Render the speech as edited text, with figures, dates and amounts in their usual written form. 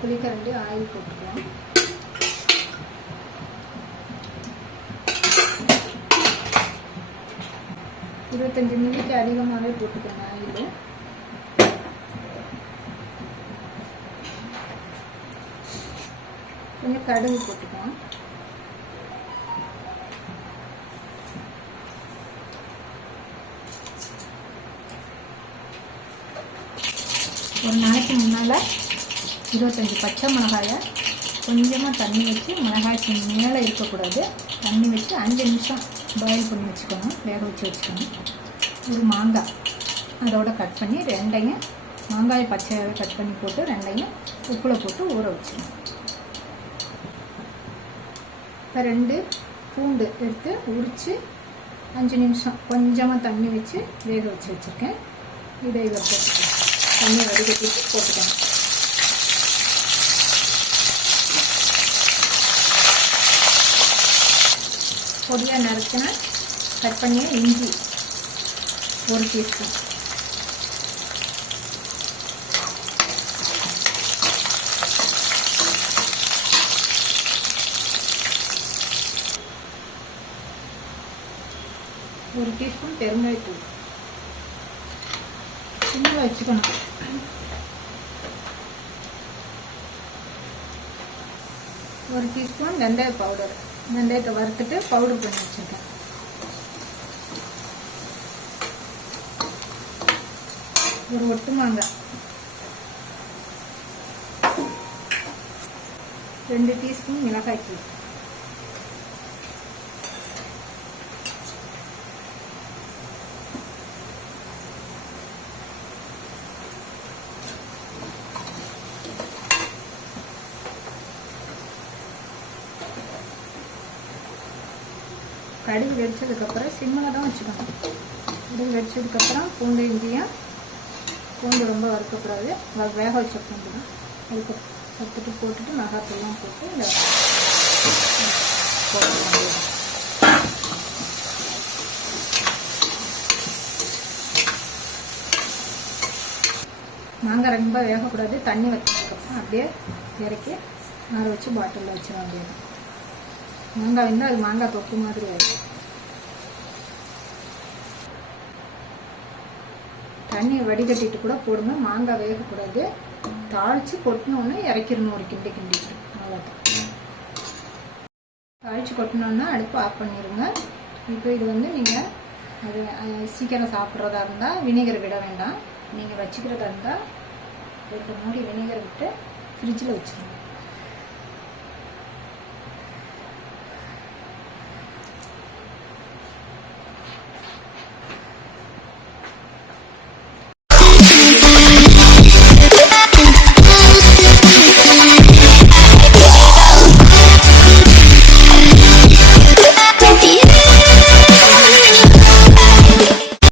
குழிக்கரண்டி oil போட்டுக்கலாம். இருபத்தஞ்சு மில்லிக்கு அதிகமாகவே போட்டுக்கோங்க ஆயில். கொஞ்சம் கடுகு போட்டுக்கலாம். ஒரு நாளைக்கு முன்னால் 25 பச்சை மிளகாயை கொஞ்சமாக தண்ணி வச்சு, மிளகாய்க்கு மேலே இருக்கக்கூடாது, தண்ணி வச்சு 5 நிமிஷம் பாயில் பண்ணி வச்சுக்கணும், வேக வச்சு வச்சுக்கணும். ஒரு மாங்காய் அதோட கட் பண்ணி ரெண்டையும், மாங்காயை பச்சையாகவே கட் பண்ணி போட்டு ரெண்டையும் உப்பில் போட்டு ஊற வச்சுக்கணும். இப்போ 2 பூண்டு எடுத்து உரித்து 5 நிமிஷம் கொஞ்சமாக தண்ணி வச்சு வேக வச்சு வச்சுருக்கேன். இதை போட்டுக்கணும். தண்ணி வடிகட்டிட்டு போட்டுக்கணும். பொடியாக நறுக்கினா கட் பண்ணிய இஞ்சி 1 டீஸ்பூன், ஒரு டீஸ்பூன் பெருங்காயத்தூள். சிம்மில் வச்சுக்கணும். ஒரு டீஸ்பூன் வெந்தய பவுடர், வெந்தயத்தை வறுத்துட்டு பவுடர் பண்ணி வச்சுருக்கேன். ஒரு ஒட்டு மாங்காய், 2 டீஸ்பூன் மிளகாய்த்தூள், கடுகு வெடிச்சதுக்கப்புறம் சிம்மில் தான் வச்சுக்கணும். கடுகு வெடிச்சதுக்கப்புறம் பூண்டு இஞ்சியும், பூண்டு ரொம்ப வறுக்கக்கூடாது, வேக வச்ச பூண்டு தான், அதுக்கு வறுத்துட்டு போட்டுட்டு மிளகாத்தூள்லாம் போட்டு இந்த போட்டு மாங்காய் ரொம்ப வேகக்கூடாது. தண்ணி வச்சதுக்கப்புறம் அப்படியே இறக்கி ஆற வச்சு பாட்டிலில் வச்சிட வேண்டியது. மாங்காய் வந்து அது மாங்காய் தொக்கு மாதிரி ஆயிடும். தண்ணி வடிகட்டிட்டு கூட போடுங்க, மாங்காய் வேகக்கூடாது. தாளித்து கொட்டினோன்னு இறக்கிடணும், ஒரு கிண்டி கிண்டிட்டு. அவ்வளோதான். தாளித்து கொட்டினோன்னா அடுப்பு ஆஃப் பண்ணிடுங்க. இப்போ இது வந்து நீங்கள் அது சீக்கிரம் சாப்பிட்றதா இருந்தால் வினிகர் விட வேண்டாம். நீங்கள் வச்சுக்கிறதா இருந்தால் 2 மூடி வினிகர் விட்டு ஃப்ரிட்ஜில் வச்சுருங்க.